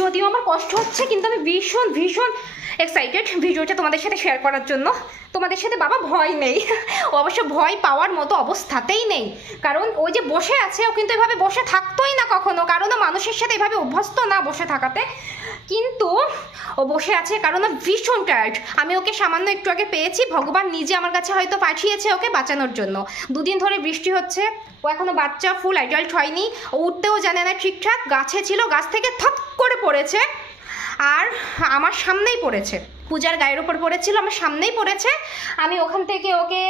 যদিও আমার কষ্ট হচ্ছে, কিন্তু আমি ভীষণ ভীষণ এক্সাইটেড ভিডিওটা তোমাদের সাথে শেয়ার করার জন্য। তোমাদের সাথে বাবা ভয় নেই, ও অবশ্য ভয় পাওয়ার মতো অবস্থাতেই নেই, কারণ ওই যে বসে আছে, ও কিন্তু এভাবে বসে থাকতোই না কখনো, কারণ ও মানুষের সাথে এভাবে অভ্যস্ত না বসে থাকাতে। কিন্তু ও বসে আছে কারণ ও ভীষণ টায়ার্ড। আমি ওকে সামান্য একটু আগে পেয়েছি, ভগবান নিজে আমার কাছে হয়তো পাঠিয়েছে ওকে বাঁচানোর জন্য। দুদিন ধরে বৃষ্টি হচ্ছে, ও এখনো বাচ্চা, ফুল অ্যাডাল্ট হয়নি, ও উঠতেও জানে না ঠিকঠাক। গাছে ছিল, গাছ থেকে থপ করে পড়েছে, আর আমার সামনেই পড়েছে, পূজার গায়ের ওপর পড়েছিল, আমার সামনেই পড়েছে। আমি ওখান থেকে ওকে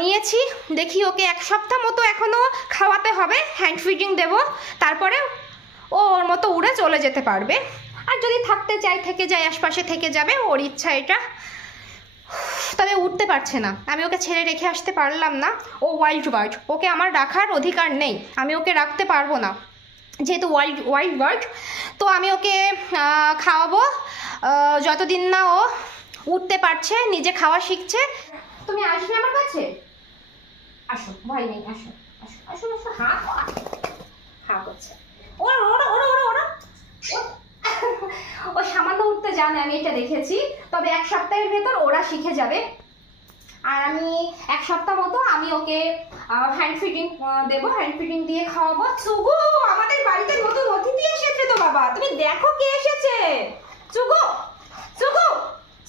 নিয়েছি, দেখি ওকে 1 সপ্তাহ মতো এখনও খাওয়াতে হবে, হ্যান্ড ফিডিং দেবো, তারপরে ও ওর মতো উড়ে চলে যেতে পারবে। আর যদি থাকতে চাই থেকে যায়, আশপাশে থেকে যাবে, ওর ইচ্ছা এটা। তবে উঠতে পারছে না, আমি ওকে ছেড়ে রেখে আসতে পারলাম না। ও ওয়াইল্ড বার্ড, ওকে আমার রাখার অধিকার নেই, আমি ওকে রাখতে পারবো না যেহেতু ওয়াইল্ড বার্ড। তো আমি ওকে খাওয়াবো যতদিন না ও উঠতে পারছে, নিজে খাওয়া শিখছে। তুমি আসবে আমার কাছে? আসো, ভয় নেই, আসো আসো আসো আসো। হ্যাঁ হ্যাঁ করছে, ওরা ওরা ওরা ওরা ওরা ও সামান্য উঠতে জানে, আমি এটা দেখেছি। তবে 1 সপ্তাহের ভেতর ওরা শিখে যাবে। আর আমি 1 সপ্তাহ মতো আমি ওকে হ্যান্ড ফিডিং দেবো, হ্যান্ড ফিডিং দিয়ে খাওয়াবো। চুগু, আমাদের বাড়িতে নতুন অতিথি এসেছে তো বাবা, তুমি দেখো কে এসেছে। চুগু চুগু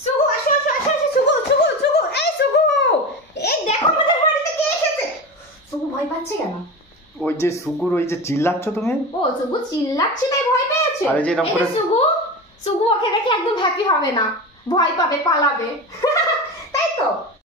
চুগু, আসো আসো আসো আসো। চুগু চুগু চুগু, এই চুগু, এই দেখো আমাদের বাড়িতে কে এসেছে। চুগু ভয় পাচ্ছে কেন? ওই যে সুগুর, ওই যে চিল্লাচ্ছ তুমি। ও চুগু চিল্লাচ্ছে তাই ভয় পেয়েছে। আরে যে এরকম করে চুগু, চুগু ওকে দেখে একদম হ্যাপি হবে না, ভয় পাবে, পালাবে। তাই তো।